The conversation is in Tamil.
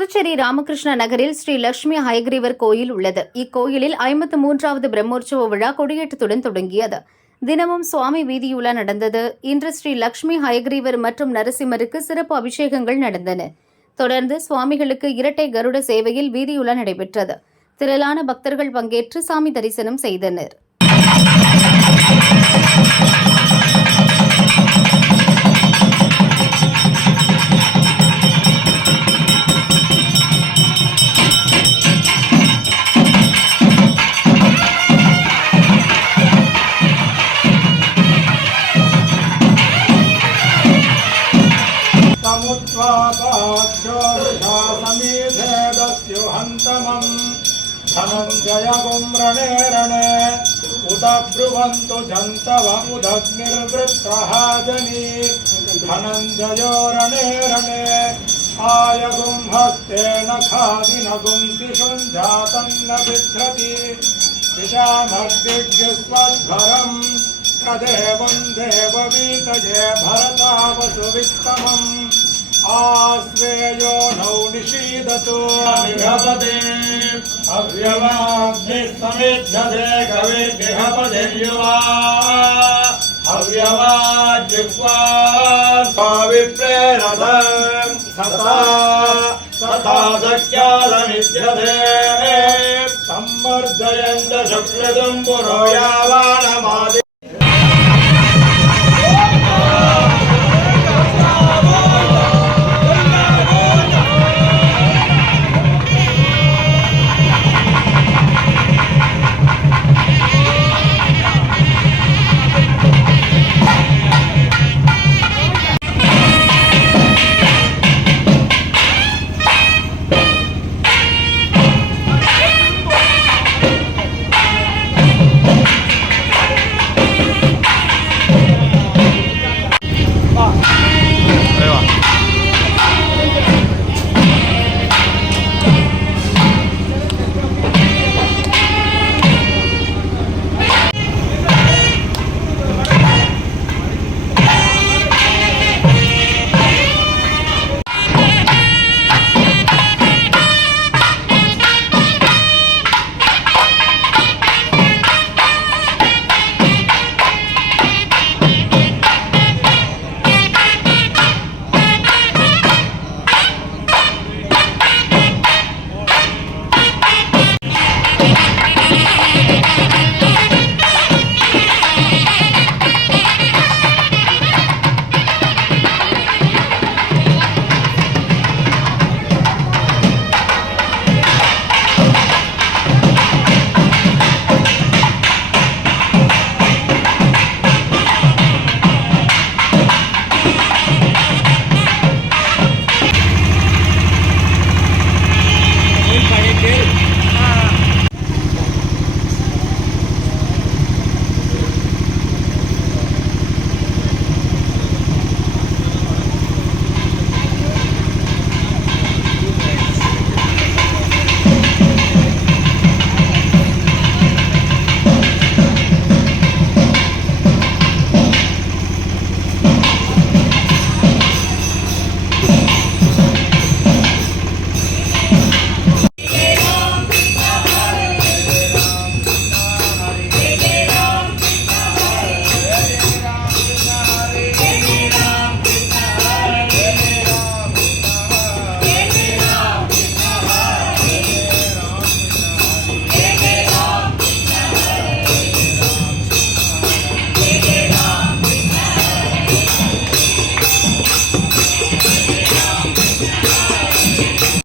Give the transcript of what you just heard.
புதுச்சேரி ராமகிருஷ்ண நகரில் ஸ்ரீ லட்சுமி ஹயக்ரீவர் கோயில் உள்ளது. இக்கோயிலில் 53வது பிரம்மோற்சவ விழா கொடியேற்றத்துடன் தொடங்கியது. தினமும் சுவாமி வீதியுலா நடந்தது. இன்று ஸ்ரீ லட்சுமி ஹயக்ரீவர் மற்றும் நரசிம்மருக்கு சிறப்பு அபிஷேகங்கள் நடந்தன. தொடர்ந்து சுவாமிகளுக்கு இரட்டை கருட சேவையில் வீதியுலா நடைபெற்றது. திரளான பக்தர்கள் பங்கேற்று சாமி தரிசனம் செய்தனர். धनञ्जय गुम्रणे रणे उत ब्रुवन्तु जन्तवमुदग्निर्वृत्रः जनी धनञ्जयो रणे रणे आयगुं हस्तेन खादिनगुं शिशुञ्जातं न बिभ्रति विशामग्दिग्स्वद्भरं तदेवं देववीतये भरतावसुवित्तमम् आस्वेयो नौ निषीदतु विभवते अव्यवाग्निः समिध्यते कविर्गृहपतिर्युवा अव्यवाज्जिह्वा विप्रेरथं सता तथा सख्यादमिध्यते संवर्धयन्त शुक्रदुं पुरो यावानमादि